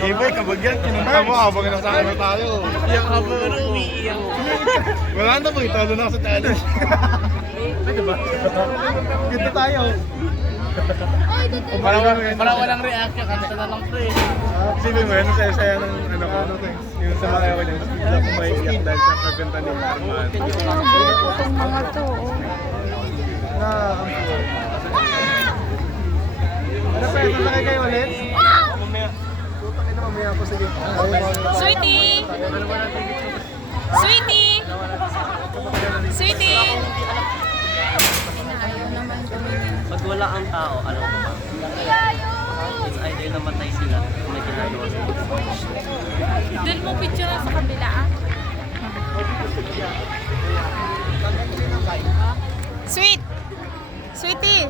Iba, kapag yan, kinunta mo habang nasama na tayo. Iyak habang umiiyak. Wala na po, italo na ako sa challenge. Pwede ba? Ganda tayo. Para walang reaction, kanta na lang pre. Isipin mo, ano saya-saya ng ano ko, yung sa mga ewan yung bigla ko may iyak dahil sa kaganda ni Arman. Kasi nagulat ko itong mga to. Ano pa, ito na kayo ulit? Mamaya. Tutang ina mamaya po, sige. Sweetie! Sweetie! Sweetie! Ayaw naman tumingin. Pag wala ang tao, alam mo ba? It's either namatay sila o may ginagawa sila. Doon mo picture sa kabila ah. Sweet! Sweetie!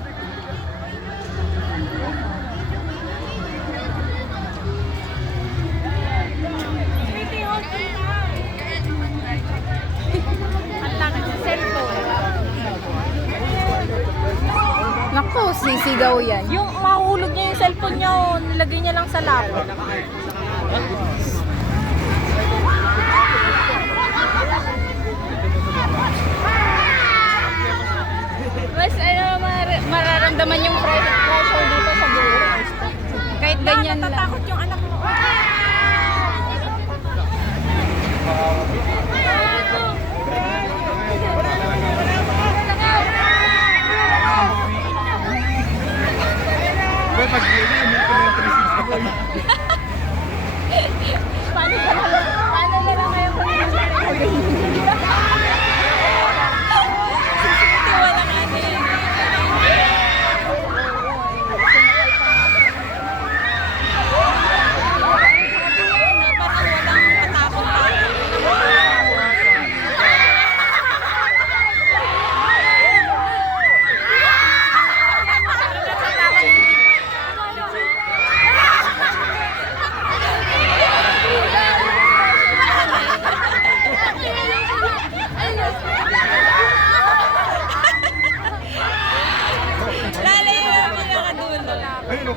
Sweetie, hold on. Ang takot sa cellphone. Naku, sisigaw yan. Yung mahulog niya yung cellphone niya, oh, nilagay niya lang sa lap. Mas ano, mararamdaman yung pressure dito sa dulo. Kahit ganyan lang. Natatakot yung anak mo. Ba, pag yun, hindi ko na yung 360 ko. Paano na lang kayo pag-ibig? Wala nga din. Lalayo yung pinakadulo. Ayun, no.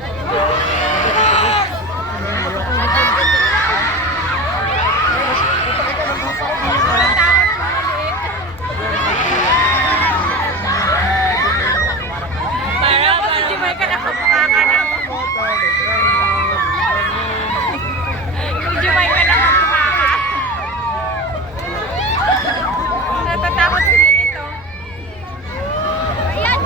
Para si Jimay ka nakabuka ka na. Si Jimay ka nakabuka ka. Natatakot sila ito. Ayan!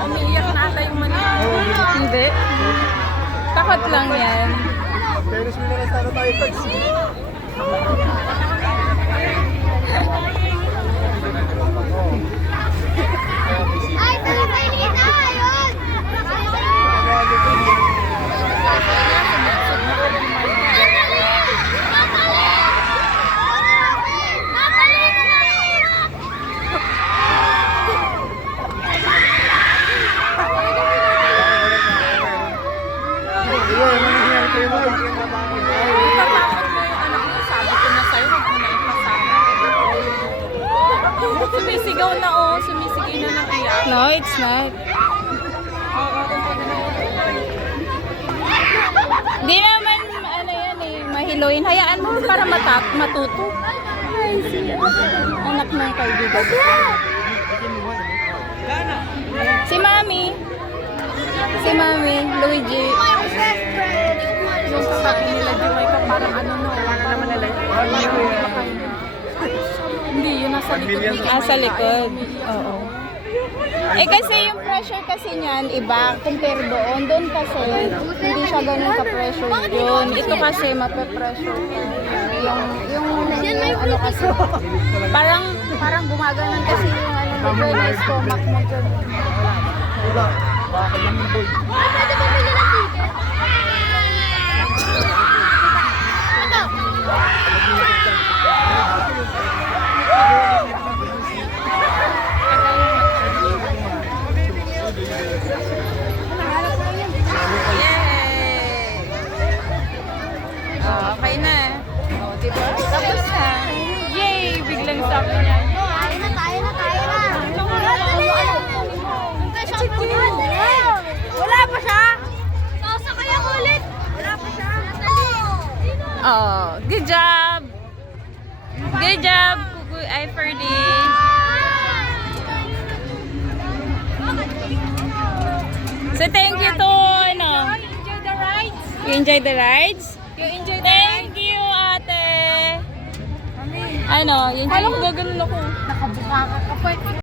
Umiiyak na ata yung manok. Hindi. Takot lang yan. Pero sila na sana tayo pag Ay, talaga na yun! Diba, ano nangyari kayo mo? Tatakot mo yung anak mo. Sabi ko na sa'yo, huwag mo na ipasama. Sumisigaw na oh. Sumisigaw na ng iyak. No, it's not. Di naman, ano yan eh, mahiloyin. Hayaan mo para matuto. Ay, si anak ng kaibigan. Si Mami. Si Mami, Luigi. Yung sabi nila, Jamaica, parang ano no, wala naman nila. Hindi, yun nasa likod. Sa likod. Oo. Eh kasi yung pressure kasi niyan, iba, compare doon. Doon kasi, hindi siya ganun ka-pressure yun. Ito kasi, mape-pressure. Yung ano kasi, parang gumaganon kasi yung ano mo dyan, yung stomach mo dyan. Wala. Baka yung boy. Pwede ba pili ng ticket? Okay na. O, diba? Tapos na. Yay! Biglang sabi niya. Oh, good job. Good job, Kukuy ay Ferdy. So thank you to ano. Enjoy the rides. You enjoy the rides? You enjoy the Thank you, ate. Ano, you enjoy? Alam ko gaganon ako. Nakabuka ka pa.